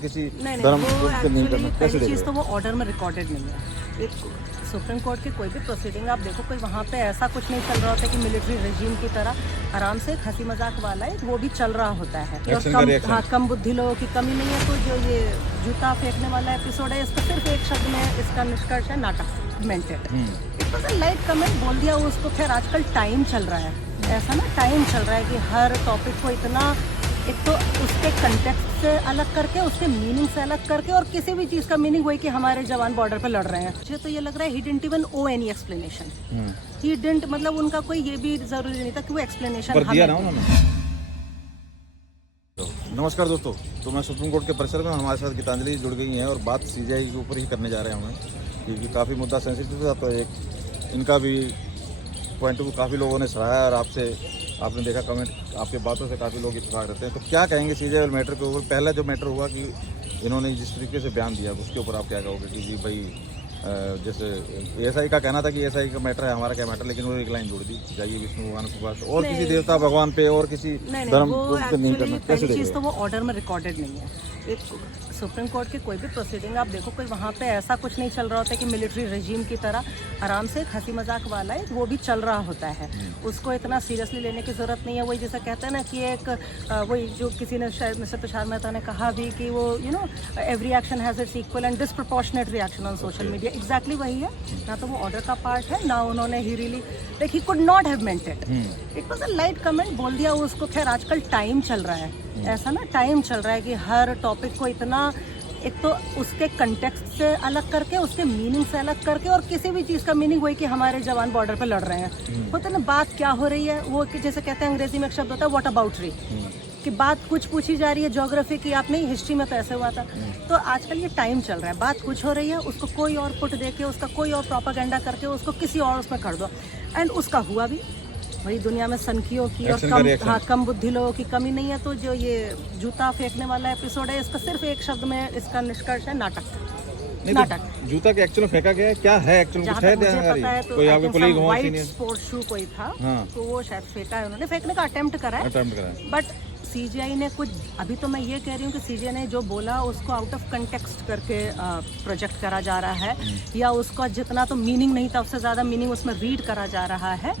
किसी नहीं धर्म वो को नहीं करना एक्चुअली कैसे पहली चीज़ देखेगा? तो वो ऑर्डर में रिकॉर्डेड नहीं है। एक सुप्रीम कोर्ट के कोई भी प्रोसीडिंग आप देखो, कोई वहाँ पे ऐसा कुछ नहीं चल रहा होता कि मिलिट्री रजीम की तरह आराम से एक हंसी मजाक वाला है वो भी चल रहा होता है। और Action का reaction। हाँ, कम बुद्धि लोगों की कमी नहीं है। तो जो ये जूता फेंकने वाला एपिसोड है, इसका सिर्फ एक शब्द में इसका निष्कर्ष है नाटक मेंटेड। It was a light comment बोल दिया उसको। खैर आजकल टाइम चल रहा है ऐसा ना, टाइम चल रहा है कि हर टॉपिक को इतना, एक तो उसके कंटेक्स्ट से अलग करके, उसके मीनिंग से अलग करके, और किसी भी चीज़ का मीनिंग वही कि हमारे जवान बॉर्डर पे लड़ रहे हैं। मुझे तो ये लग रहा है he didn't even owe any explanation. He didn't, मतलब उनका कोई ये भी जरूरी नहीं था कि वो एक्सप्लेनेशन दिया ना उन्होंने। नमस्कार दोस्तों, तो मैं सुप्रीम कोर्ट के परिसर में, हमारे साथ गीतांजलि जुड़ गई हैं और बात सीजीआई के ऊपर ही करने जा रहे हैं हम, क्योंकि काफ़ी मुद्दा सेंसिटिव था। तो एक इनका भी पॉइंट को काफ़ी लोगों ने सराहा और आपने देखा कमेंट, आपके बातों से काफ़ी लोग इत्तेफाक रहते हैं। तो क्या कहेंगे सीजीआई मैटर के ऊपर? पहला जो मैटर हुआ कि इन्होंने जिस तरीके से बयान दिया, उसके ऊपर आप क्या कहोगे? क्योंकि भाई जैसे एएसआई का कहना था कि एएसआई का मैटर है, हमारा क्या मैटर, लेकिन वो एक लाइन जोड़ दी, जाइए विष्णु भगवान के पास और किसी देवता भगवान पे और किसी धर्म को नहीं करना। कैसे पहली चीज़ देखेगा? तो वो ऑर्डर में रिकॉर्डेड नहीं है। एक सुप्रीम कोर्ट के कोई भी प्रोसीडिंग आप देखो, कोई वहाँ पे ऐसा कुछ नहीं चल रहा होता कि मिलिट्री रजीम की तरह आराम से एक हंसी मजाक वाला है वो भी चल रहा होता है। उसको इतना सीरियसली लेने की ज़रूरत नहीं है। वही जैसे कहते हैं ना कि एक वही जो किसी ने शायद मिस्टर तुषार मेहता ने कहा भी कि वो every action has its equal and disproportionate reaction on social media. Exactly वही है ना। तो वो ऑर्डर का पार्ट है ना। उन्होंने he really like he could not have meant it. It was a light comment बोल दिया उसको। खैर आजकल टाइम चल रहा है ऐसा ना, टाइम चल रहा है कि हर टॉपिक को इतना, एक तो उसके कंटेक्स्ट से अलग करके, उसके मीनिंग से अलग करके, और किसी भी चीज़ का मीनिंग वही कि हमारे जवान बॉर्डर पे लड़ रहे हैं। होता है ना, बात क्या हो रही है वो कि जैसे कहते हैं अंग्रेजी में एक शब्द होता है व्हाट अबाउट री, कि बात कुछ पूछी जा रही है ज्योग्राफी की, आप नहीं हिस्ट्री में तो ऐसे हुआ था। तो आजकल ये टाइम चल रहा है, बात कुछ हो रही है, उसको कोई और पुट दे के, उसका कोई और प्रोपेगेंडा करके उसको किसी और उसमें कर दो। एंड उसका हुआ भी वही। दुनिया में सनकियों की और कम बुद्धि लोगों की कमी नहीं है। तो जो ये जूता फेंकने वाला एपिसोड है, इसका सिर्फ एक शब्द में इसका निष्कर्ष है नाटक। नाटक। जूता के एक्चुअल फेंका गया है, क्या है एक्चुअल कुछ है जानकारी? तो कोई आपके कोलीग हो सीनियर? स्पोर्ट्स शू कोई था। हाँ। तो वो शायद फेंका है उन्होंने, फेंकने का अटेम्प्ट करा है। बट सीजीआई ने कुछ, अभी तो मैं ये कह रही हूँ कि सीजीआई ने जो बोला उसको आउट ऑफ कंटेक्स्ट करके प्रोजेक्ट करा जा रहा है, या उसका जितना तो मीनिंग नहीं था उससे ज़्यादा मीनिंग उसमें रीड करा जा रहा है।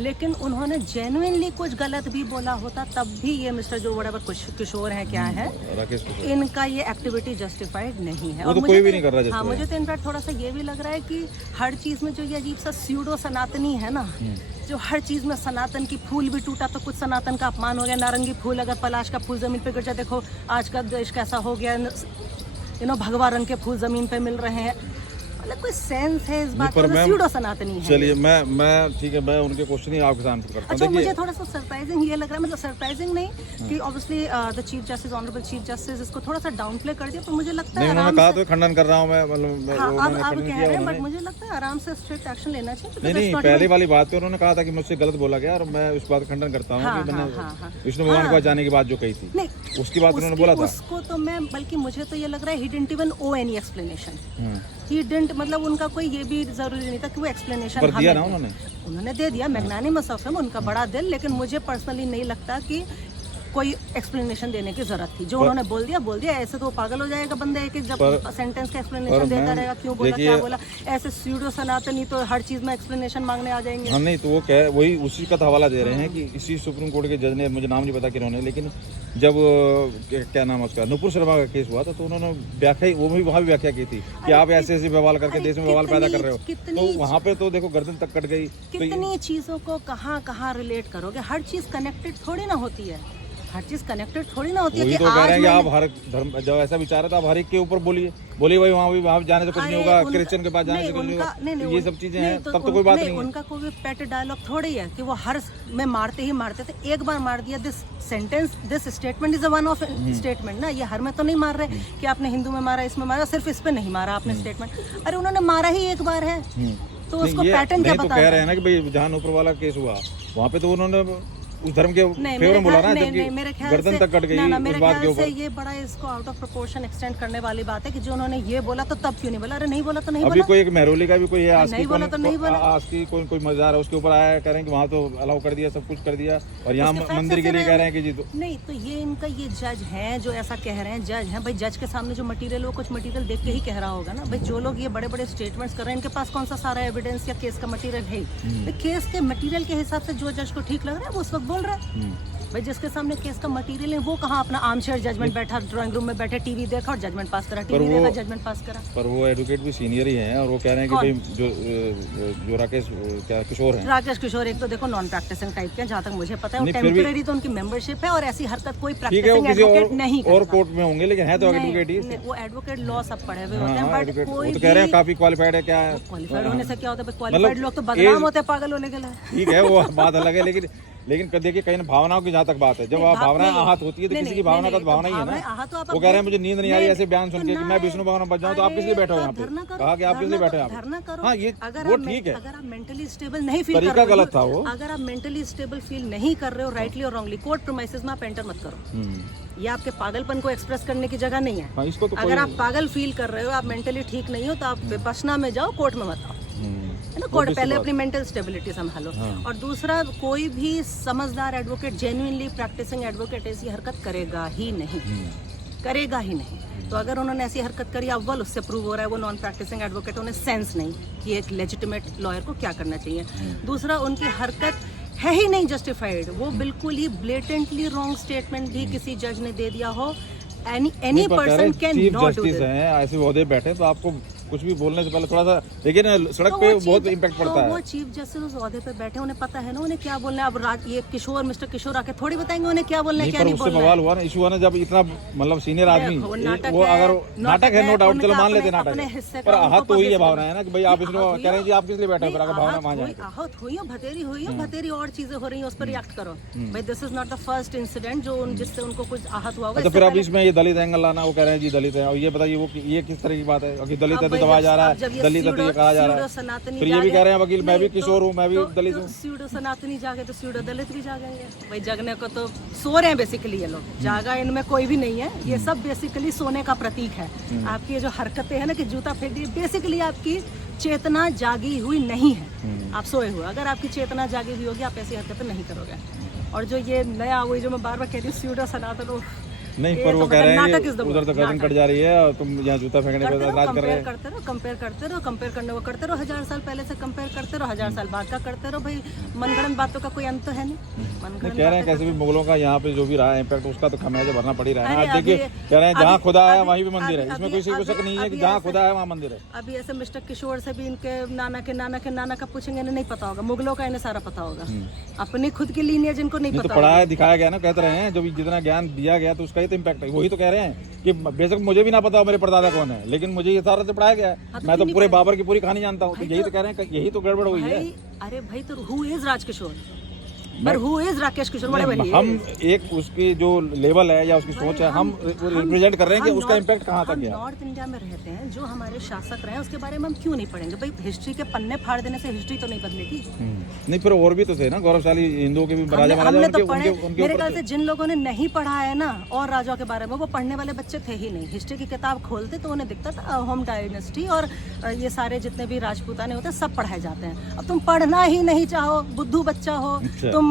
लेकिन उन्होंने जेन्युइनली कुछ गलत भी बोला होता तब भी ये मिस्टर जो बड़ा किशोर हैं क्या है, इनका ये एक्टिविटी जस्टिफाइड नहीं है। और कोई भी नहीं कर रहा। हाँ, मुझे तो इनफैक्ट थोड़ा सा ये भी लग रहा है कि हर चीज़ में जो ये अजीब सा स्यूडो सनातनी है ना, जो हर चीज़ में सनातन की, फूल भी टूटा तो कुछ सनातन का अपमान हो गया। नारंगी फूल, अगर पलाश का फूल जमीन पे गिर जाए, देखो आज का देश कैसा हो गया, भगवा रंग के फूल जमीन पे मिल रहे हैं। मतलब कोई सेंस है इस बात का? स्यूडो सनातनी है। चलिए मैं ठीक है, मैं उनके क्वेश्चन ही आपके सामने करता हूं। अच्छा, मुझे थोड़ा सा सरप्राइजिंग ये लग रहा है, मतलब सरप्राइजिंग नहीं कि obviously the chief justice, honourable chief justice इसको थोड़ा सा डाउन प्ले कर दिया। तो मुझे लगता है उन्होंने कहा तो खंडन कर रहा हूं मैं, मतलब अब कह रहे हैं, बट मुझे लगता है आराम से स्ट्रिक्ट एक्शन लेना चाहिए। नहीं, पहले वाली बात पे उन्होंने कहा था कि मुझसे गलत बोला गया, और मैं उस बात का खंडन करता हूँ कि मैंने विष्णु भगवान के पास जाने की बात जो कही थी, नहीं उसकी बात उन्होंने बोला था उसको तो मैं, बल्कि मुझे तो ये लग रहा है he didn't even owe any explanation. He didn't, मतलब उनका कोई ये भी जरूरी नहीं था कि वो एक्सप्लेनेशन दिया ना उन्होंने दे दिया। मैग्नानिमस ऑफ हिम, उनका बड़ा दिल। लेकिन मुझे पर्सनली नहीं लगता कि कोई एक्सप्लेनेशन देने की जरूरत थी। जो उन्होंने बोल दिया। ऐसे तो वो पागल हो जाएगा बंदा, एक जब सेंटेंस का एक्सप्लेनेशन देता रहेगा, क्यों बोला क्या बोला। ऐसे स्यूडो सनातनी तो हर चीज में एक्सप्लेनेशन मांगने आ जाएंगे। हाँ, नहीं तो वो क्या है, वही उसी का हवाला दे रहे हैं कि इसी सुप्रीम कोर्ट के जज ने, मुझे नाम नहीं पता किन्होंने, लेकिन जब क्या नाम है उसका, नुपुर शर्मा का केस हुआ था, तो उन्होंने व्याख्या, वो भी वहाँ भी व्याख्या की थी कि आप ऐसे बवाल करके देश में बवाल पैदा कर रहे हो। तो वहाँ पे तो देखो गर्दन तक कट गई। कितनी चीजों को कहाँ रिलेट करोगे? हर चीज कनेक्टेड थोड़ी ना होती है। हर चीज कनेक्टेड थोड़ी ना होती है कि तो कह रहे हैं कि आप हर धर्म, जब ऐसा विचार है तो आप हर एक के ऊपर बोलिए भाई, वहाँ जाने से कुछ नहीं होगा, क्रिश्चियन के पास जाने से कुछ नहीं होगा, ये सब चीजें हैं, तब तो कोई बात नहीं। उनका कोई पेट डायलॉग थोड़ी है कि वो हर में मारते थे। एक बार मार दिया, this sentence, this statement is a one of statement ना। ये हर में तो नहीं मार रहे कि आपने हिंदू में मारा, इसमें मारा, सिर्फ इस पे नहीं मारा आपने स्टेटमेंट। अरे उन्होंने मारा ही एक बार है, तो उसको पैटर्न क्या बता रहे हैं ना कि भाई जहाँ ऊपर वाला केस हुआ वहाँ पे तो उन्होंने उस धर्म के नहीं, फेवर में बोला ना, नहीं, जबकि मेरे ख्याल गर्दन से तक कट गई ना, उस मेरे बात के ख्याल से ऊपर। ये बड़ा इसको आउट ऑफ प्रोपोर्शन एक्सटेंड करने वाली बात है कि जो उन्होंने ये बोला तो तब क्यों नहीं बोला। अरे नहीं बोला तो नहीं अभी बोला। कोई एक महरौली का भी कोई है, नहीं बोला तो नहीं बोला। आज की कोई मजार है उसके ऊपर आया, कह रहे हैं कि वहाँ तो अलाउ कर दिया, सब कुछ कर दिया, और यहाँ उसके साथ मंदिर के साथ लिए कह रहे हैं कि जी तो नहीं, तो ये इनका ये जज हैं जो ऐसा कह रहे हैं, जज हैं भाई, जज के सामने जो मटेरियल वो कुछ मटेरियल देख के ही कह रहा होगा ना भाई। जो लोग ये बड़े बड़े स्टेटमेंट्स कर रहे हैं इनके पास कौन सा सारा एविडेंस या केस का मटेरियल है? भाई केस के मटेरियल के हिसाब से जो जज को ठीक लग रहा है वो उस वक्त बोल रहा है भाई। जिसके सामने केस का मटेरियल है वो कहाँ अपना आर्म चेयर जजमेंट बैठा, ड्राइंग रूम में बैठे टीवी देखा और जजमेंट पास करा, टीवी देखा जजमेंट पास करा। पर वो एडवोकेट भी सीनियर ही हैं और वो कह रहे हैं कि भाई जो राकेश क्या किशोर हैं, राकेश किशोर एक तो देखो नॉन प्रैक्टिसिंग टाइप के हैं, जहाँ तक मुझे पता है, टेम्परेरी तो उनकी मेंबरशिप है और ऐसी हरकत कोई ठीक है, वो प्रैक्टिसिंग किसी एडवोकेट नहीं और करेगा। कोर्ट में होंगे, लेकिन है तो एडवोकेट ही। नहीं, वो एडवोकेट लॉ सब पढ़े हुए होते हाँ, हैं, बट एडवोकेट वो कोई तो कह रहे हैं काफी क्वालिफाइड है, क्या है क्वालिफाइड होने से क्या होता है? क्वालिफाइड लोग तो बदनाम होते हैं पागल होने के लिए। ठीक है, वो बात अलग है, लेकिन देखिए कहीं ना भावनाओं की जहाँ तक बात है, जब आप भावनाएं आहत होती है तो किसी की भावना का तो भावना ही है ना। वो कह रहे हैं मुझे नींद नहीं आ रही ऐसे बयान सुन के कि मैं विष्णु भगवान बच जाऊँ, तो आप किस लिए बैठे हो यहाँ पे? कहा कि आप किस लिए बैठे हो धरना करो। हाँ, ये वो ठीक है, अगर आप मेंटली स्टेबल नहीं फील कर तरीका रहे हो, गलत था वो। अगर आप मेंटली स्टेबल फील नहीं कर रहे हो राइटली और रॉन्गली, कोर्ट प्रीमाइसेस में आप एंटर मत करो। ये आपके पागलपन को एक्सप्रेस करने की जगह नहीं है। हाँ, इसको तो अगर आप पागल फील कर रहे हो, आप मेंटली ठीक नहीं हो, तो आप विपश्यना में जाओ, कोर्ट में मत आओ, है ना। कोर्ट पहले अपनी मेंटल स्टेबिलिटी संभालो। और दूसरा, कोई भी समझदार एडवोकेट, जेन्युइनली प्रैक्टिसिंग एडवोकेट ऐसी हरकत करेगा ही नहीं, करेगा ही नहीं। तो अगर उन्होंने ऐसी हरकत करी, अव्वल उससे प्रूव हो रहा है वो नॉन प्रैक्टिसिंग एडवोकेट, उन्हें सेंस नहीं कि एक लेजिटिमेट लॉयर को क्या करना चाहिए। दूसरा, उनकी हरकत है ही नहीं जस्टिफाइड, वो बिल्कुल ही ब्लेटेंटली रॉन्ग स्टेटमेंट भी किसी जज ने दे दिया हो, any person can not do this. ऐसे ओहदे बैठे तो आपको कुछ भी बोलने से पहले थोड़ा सा, लेकिन सड़क तो पे वो बहुत चीफ- इम्पैक्ट तो पड़ता है। वो चीफ जस्टिस उस ओहदे पे बैठे, उन्हें पता है ना उन्हें क्या बोलना है। अब ये किशोर, मिस्टर किशोर आके थोड़ी बताएंगे उन्हें क्या बोलना है, क्या पर नहीं उससे बोलना है। बवाल हुआ ना, इशू हुआ ना, जब इतना मतलब सीनियर आदमी, देखो, नाटक वो है, अगर नाटक है, नो डाउट, चलो उनका मान लेते अपने नाटक हिस्से है, का पर उनको आहत तो हुई है पब्लिसिटी भावना है ना कि भाई आप इसमें आहत कह रहे हैं जी आप किस लिए बैठे हो, नहीं, फिर अगर भावना मान जाए। आहत हुई हो, भतेरी हुई हो, भतेरी और चीजें हो रही हैं, उस पर रिएक्ट करो भाई। This is not the first incident जो जिससे उनको कुछ आहत हुआ होगा। तो फिर अब इसमें ये दलित एंगल लाना, वो कह रहे हैं जी दलित है, और ये बताइए वो ये किस तरह की बात है कि दलित है तो दबाया जा रहा है, दलित है तो ये कहा जा रहा है। फिर ये भी कह रहे हैं वकील, मैं भी किशोर हूँ, मैं भी दलित हूँ। स्यूडो सनातनी जागे तो स्यूडो दलित भी जागेंगे भाई। जगने को तो सो रहे हैं बेसिकली ये लोग, जागा इनमें कोई भी नहीं है। ये सब बेसिकली सोने का प्रतीक है। आपकी ये जो हरकतें हैं ना कि जूता फेंक दिए, बेसिकली आपकी चेतना जागी हुई नहीं है, आप सोए हुए। अगर आपकी चेतना जागी हुई होगी आप ऐसी हरकतें नहीं करोगे। और जो ये नया हुई, जो मैं बार बार कह रही हूँ, स्यूडो सनातन, नहीं, पर वो कह रहे हैं उधर तो गर्दन कट जा रही है और तुम यहाँ जूता फेंकने पर राज कर रहे हैं। कंपेयर करते रहो, कंपेयर करने को करते रहो, 1000 साल पहले से कंपेयर करते रहो, 1000 साल बाद का करते रहो भाई। मनगढ़ंत बातों का कोई अंत है नहीं। कह रहे हैं कैसे भी मुगलों का यहाँ पे जो भी रहा है इम्पैक्ट, उसका तो खमियाजा भरना पड़ ही रहा है। आज देखिए, कह रहे हैं जहाँ खुदा है वहीं भी मंदिर है, इसमें किसी को शक नहीं है कि जहाँ खुदा है वहाँ मंदिर है। अभी ऐसे मिस्टर किशोर से भी इनके नाना का पूछेंगे, इन्हें नहीं पता होगा, मुगलों का इन्हें सारा पता होगा, अपनी खुद की लीनियज इनको नहीं पता। पढ़ा है, दिखाया गया ना, कहते रहे हैं जब जितना ज्ञान दिया गया तो उसका ही तो इम्पैक्ट है। वही तो कह रहे हैं कि बेशक मुझे भी ना पता हो मेरे परदादा कौन है, लेकिन मुझे ये सारा से पढ़ाया गया है, मैं तो पूरे बाबर की पूरी कहानी जानता हूँ। तो यही तो कह रहे हैं, यही तो गड़बड़ हुई है। अरे भाई, तो हु इज राज किशोर, पर हु इज राकेश किशोर? बड़े हम एक उसकी जो लेवल है या उसकी सोच है, हम रिप्रेजेंट कर रहे हैं कि उसका इम्पैक्ट कहाँ तक गया। नॉर्थ इंडिया में रहते हैं, जो हमारे शासक रहे हैं उसके बारे में हम क्यों नहीं पढ़ेंगे भाई? हिस्ट्री के पन्ने फाड़ देने से हिस्ट्री तो नहीं बदलेगी। नहीं, फिर और भी तो थे ना गौरवशाली हिंदुओं के भी राजा हमने तो पढ़े। मेरे ख्याल से जिन लोगों ने नहीं पढ़ा है ना और राजाओं के बारे में, वो पढ़ने वाले बच्चे थे ही नहीं। हिस्ट्री की किताब खोलते तो उन्हें दिखता था होम डायनेस्टी और ये सारे जितने भी राजपूताने होते हैं सब पढ़ाए जाते हैं। अब तुम पढ़ना ही नहीं चाहो, बुद्धू बच्चा हो, तुम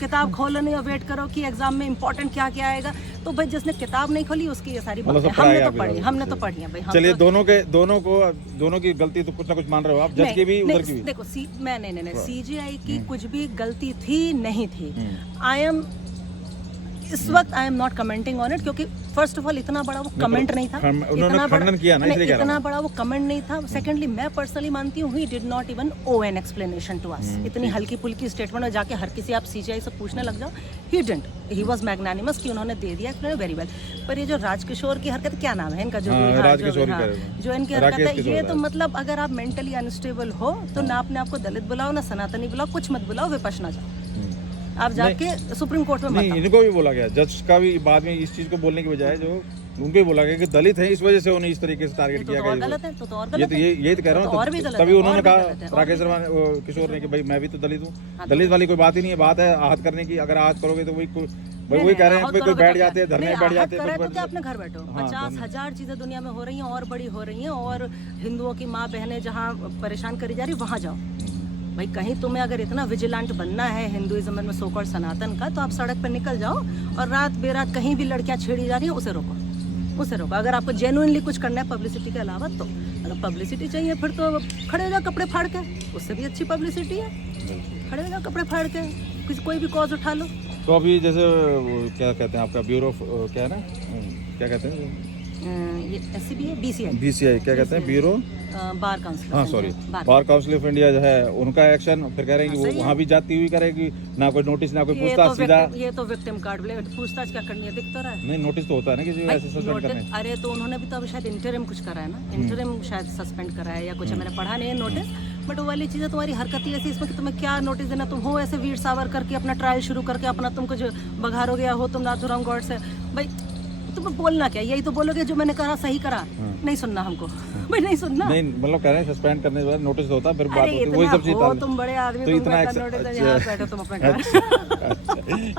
किताब खोलो नहीं और वेट करो कि एग्जाम में इंपॉर्टेंट क्या क्या आएगा, तो भाई जिसने किताब नहीं खोली उसकी ये सारी बातें हमने तो पढ़ी है भाई। चलिए, दोनों की गलती तो कुछ ना कुछ मान रहे हो आप, जज की भी उधर की भी। देखो मैं नहीं सीजीआई की कुछ भी गलती थी नहीं थी। इस वक्त I am not commenting on it, क्योंकि फर्स्ट ऑफ ऑल इतना बड़ा वो कमेंट नहीं था, उन्होंने खंडन किया ना, इसलिए कह रहा हूं। इतना बड़ा वो कमेंट नहीं था। सेकेंडली, मैं पर्सनली मानती हूँ he did not even owe an explanation to us. इतनी हल्की फुल्की स्टेटमेंट में जाके हर किसी आप सीजीआई से पूछने लग जाओ, he didn't, he was magnanimous कि उन्होंने दे दिया एक्सप्लेन वेरी वेल। पर ये जो राजकिशोर की हरकत, क्या नाम है इनका, जो इनकी हरकत है, ये तो मतलब अगर आप मेंटली अनस्टेबल हो तो ना अपने आपको दलित बुलाओ, ना सनातनी बुलाओ, कुछ मत बुलाओ, विपश्यना जाओ, आप जाके सुप्रीम कोर्ट में मत आओ। इनको भी बोला गया, जज का भी बाद में इस चीज को बोलने की बजाय जो उनको ही बोला गया कि दलित है, इस वजह से उन्हें इस तरीके से टारगेट किया तो और गया। गलत है, तो और ये गलत तो है। ये तो कह रहा तो और भी हूँ, गलत तभी है, उन्होंने और भी कहा गलत है, और राकेश भी शर्मा किशोर ने कि भाई मैं भी तो दलित हूँ। हाँ, दलित वाली कोई बात ही नहीं है, बात है आहत करने की। अगर आहत करोगे तो वही नहीं, वही कह रहे हैं आहत भाई कोई करोगे बैठ तो जाते हैं, क्या? धरने नहीं, बैठ आहत जाते कर रहे हैं, हैं तो क्या अपने घर बैठो। हाँ, 50,000 चीजें दुनिया में हो रही हैं और बड़ी हो रही हैं, और हिंदुओं की माँ बहनें जहाँ परेशान करी जा रही वहाँ जाओ। भाई कहीं तुम्हें अगर इतना विजिलेंट बनना है हिंदुइज्म में सोकॉल्ड सनातन का, तो आप सड़क पर निकल जाओ और रात बेरात कहीं भी लड़कियां छेड़ी जा रही हैं उसे रोको, उसे रोको। अगर आपको जेन्युइनली कुछ करना है पब्लिसिटी के अलावा, तो अगर पब्लिसिटी चाहिए फिर तो खड़े हो जाओ कपड़े फाड़ के, उससे भी अच्छी पब्लिसिटी है। खड़े हो जाओ कपड़े फाड़ के, कोई भी कॉज उठा लो। तो अभी जैसे वो क्या कहते हैं आपका ब्यूरो क्या है ना, क्या कहते हैं ये SCBI है, BCI, BCI क्या कहते हैं, ब्यूरो बार काउंसिल। हाँ sorry bar council of India जो है उनका एक्शन फिर कह रहे हैं कि हाँ, वो वहाँ भी जाती हुई करेगी, ना कोई नोटिस ना कोई ये पूछताछ, तो सीधा ये तो विक्टिम कार्ड बोले, पूछताछ क्या करनी है, दिख तो रहा है। नहीं नोटिस तो होता है ना कि ऐसे सस्पेंड करने। अरे तो उन्होंने भी तो अभी शायद इंटरिम कुछ करा है ना, इंटरिम शायद सस्पेंड करा है या कुछ है, मैंने पढ़ा नहीं है नोटिस। बट वो वाली चीज़ें तुम्हारी हरकत ही ऐसी इसमें कि तुम्हें क्या नोटिस देना, तुम हो ऐसे वीर सावर करके अपना ट्रायल शुरू करके अपना तुम कुछ बघारोगे, या हो तुम नाथुराम गॉड से। भाई तुम्हें बोलना क्या, यही तो बोलोगे जो मैंने कहा सही करा, नहीं सुनना हमको, भाई नहीं सुनना। नहीं मतलब कह रहे हैं सस्पेंड करने के बाद नोटिस तो होता है, फिर बात अरे होती है, इतना वही सब चीज हो तुम बड़े आदमी, तो तुम इतना इतना नोटिस है, यहाँ बैठो तुम अपने घर।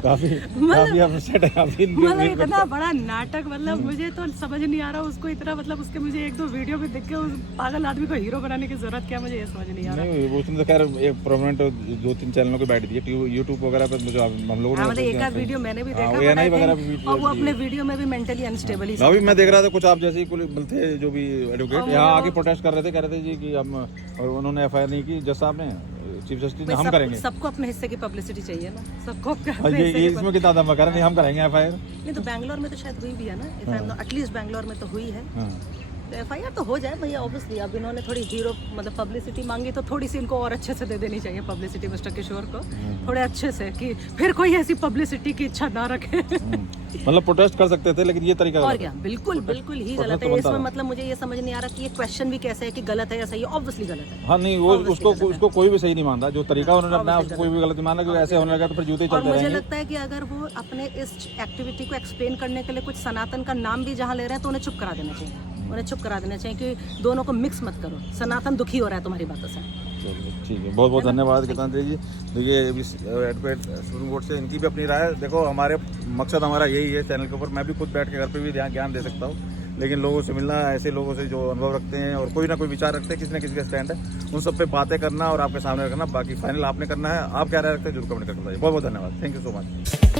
काफी काफी अपसेट है अभी मतलब इतना बड़ा नाटक, मतलब मुझे तो समझ नहीं आ रहा उसको इतना, मतलब उसके मुझे एक दो वीडियो भी दिख के उस पागल आदमी को हीरो बनाने की जरूरत क्या, मुझे ये समझ नहीं आ रहा। नहीं उसने तो खैर एक प्रोमिनेंट 2-3 चैनलों की बैठ दी है यूट्यूब वगैरह पे, मुझे हम लोगों मतलब एक आध वीडियो मैंने भी देखा, और वो अपने वीडियो में भी मेंटली अनस्टेबल ही। अभी मैं देख रहा था कुछ आप जैसे ही थे जो भी एडवोकेट यहाँ आके प्रोटेस्ट कर रहे थे, कह रहे थे जी कि हम, और उन्होंने FIR नहीं की जज साहब ने, चीफ जस्टिस ने, हम करेंगे। सबको अपने हिस्से की पब्लिसिटी चाहिए ना, सबको ये इसमें कितना दम कर रहे हैं, हम करेंगे FIR। नहीं तो बैंगलोर में तो शायद हुई भी है ना, एटलीस्ट बैंगलोर में तो हुई है, तो FIR तो हो जाए भैया ऑब्वियसली। अब इन्होंने थोड़ी हीरो मतलब पब्लिसिटी मांगी तो थोड़ी सी इनको और अच्छे से दे देनी चाहिए पब्लिसिटी मिस्टर किशोर को, थोड़े अच्छे से, कि फिर कोई ऐसी पब्लिसिटी की इच्छा ना रखे। मतलब प्रोटेस्ट कर सकते थे लेकिन ये तरीका और क्या, बिल्कुल बिल्कुल ही गलत है इसमें। मतलब मुझे ये समझ नहीं आ रहा कि ये क्वेश्चन भी कैसे है कि गलत है या सही है, ऑब्वियसली गलत है। हाँ नहीं वो उसको कोई भी सही नहीं मानता, जो तरीका उन्होंने अपनाया उसको कोई भी गलत नहीं माना, क्योंकि ऐसे होने लगा तो फिर जूते ही और चलते मुझे रहेंगे। लगता है कि अगर वो अपने इस एक्टिविटी को एक्सप्लेन करने के लिए कुछ सनातन का नाम भी जहाँ ले रहे हैं तो उन्हें चुप करा देना चाहिए, उन्हें चुप करा देना चाहिए कि दोनों को मिक्स मत करो, सनातन दुखी हो रहा है तुम्हारी बातों से। चलिए ठीक है, बहुत बहुत धन्यवाद गीतांजलि जी। देखिए एडवोकेट सुप्रीम कोर्ट से इनकी भी अपनी राय है। देखो हमारे मकसद हमारा यही है चैनल के ऊपर, मैं भी खुद बैठ के घर पे भी ज्ञान दे सकता हूँ, लेकिन लोगों से मिलना, ऐसे लोगों से जो अनुभव रखते हैं और कोई ना कोई विचार रखते हैं, किसी न किसी का स्टैंड है, उन सब पे बातें करना और आपके सामने रखना। बाकी फाइनल आपने करना है, आप क्या राय रखते हैं जरूर कमेंट करके बताइए। बहुत बहुत धन्यवाद, थैंक यू सो मच।